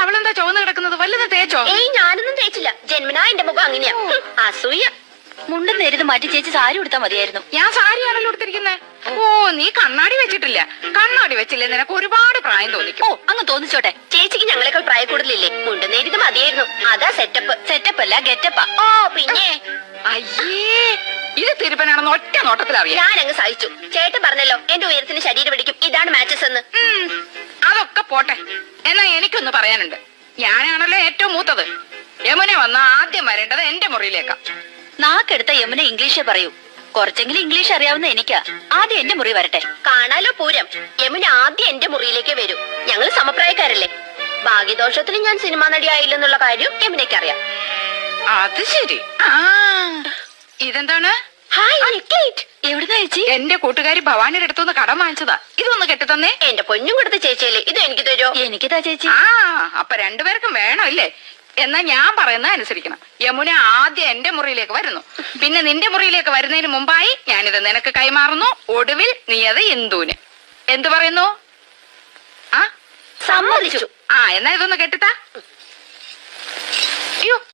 കവളെന്താ ചുവന്ന് കിടക്കുന്നത്? വല്ലതും തേച്ചോ? ഏയ് ഞാനൊന്നും തേച്ചില്ല. ജന്മനാ എന്റെ മുഖം അങ്ങനെയാ. അസൂയ. മുണ്ടും നേരിത് മാറ്റി ചേച്ചി സാരി ഉടുത്താ മതിയായിരുന്നു. ഞാൻ സാരിയാണല്ലോ ഉടുത്തിരിക്കുന്നേ. ഓ, നീ കണ്ണാടി വെച്ചിട്ടില്ല. കണ്ണാടി വെച്ചില്ലേ നിനക്ക് ഒരുപാട് പ്രായം തോന്നിക്കും. ഓ, അങ്ങ് തോന്നിച്ചോട്ടെ. ചേച്ചിക്ക് ഞങ്ങളെക്കാൾ പ്രായ കൂടുതലില്ലേ? മുണ്ടും നേരിത് മതിയായിരുന്നു. അതാ സെറ്റപ്പ്. സെറ്റപ്പ് അല്ല ഗെറ്റപ്പാ. ഓ പിന്നെ അയ്യേ, ഇത് തിരുപ്പനാണെന്ന് ഒറ്റ നോട്ടത്തിൽ അറിയാം. ഞാനങ്ങ് സഹിച്ചു. ചേട്ടൻ പറഞ്ഞല്ലോ എന്റെ ഉയരത്തിന് ശരീരം പിടിക്കും, ഇതാണ് മാച്ചസ് എന്ന്. അതൊക്കെ പോട്ടെ. എന്നാ എനിക്കൊന്ന് പറയാനുണ്ട്. ഞാനാണല്ലോ ഏറ്റവും മൂത്തത്. യമുന വന്ന ആദ്യം വരേണ്ടത് എന്റെ മുറിയിലേക്കാ. നാക്കെടുത്ത യമുന ഇംഗ്ലീഷേ പറയൂ. കുറച്ചെങ്കിലും ഇംഗ്ലീഷ് അറിയാവുന്ന എനിക്കാ. ആദ്യം എന്റെ മുറി വരട്ടെ. കാണാലോ പൂരം. യമുന ആദ്യം എന്റെ മുറിയിലേക്ക് വരൂ. ഞങ്ങൾ സമപ്രായക്കാരല്ലേ. ഭാഗ്യദോഷത്തിന് ഞാൻ സിനിമാ നടി ആയില്ലെന്നുള്ള കാര്യം യമുനയ്ക്ക് അറിയാം. അത് ശരി. ആ, ഇതെന്താണ്? എവിടുന്നാ ചേച്ചി? എന്റെ കൂട്ടുകാരി ഭവാനിയുടെ അടുത്തുനിന്ന് കടം വാങ്ങിച്ചതാ. ഇതൊന്ന് കെട്ടിത്തന്നേ. എന്റെ പൊന്നും കൊടുത്ത ചേച്ചിയല്ലേ, ഇത് എനിക്ക് തരുമോ? എനിക്കിതാ ചേച്ചി. ആ, അപ്പൊ രണ്ടുപേർക്കും വേണോ ഇല്ലേ? എന്നാ ഞാൻ പറയുന്നത് അനുസരിക്കണം. യമുന ആദ്യം എന്റെ മുറിയിലേക്ക് വരുന്നു. പിന്നെ നിന്റെ മുറിയിലേക്ക് വരുന്നതിന് മുമ്പായി ഞാനിത് നിനക്ക് കൈമാറുന്നു. ഒടുവിൽ നീ അത് ഇന്ദുവിന്. എന്തു പറയുന്നു? ആ, സമ്മതിച്ചു. ആ, എന്നാ ഇതൊന്ന് കെട്ടിത്താ.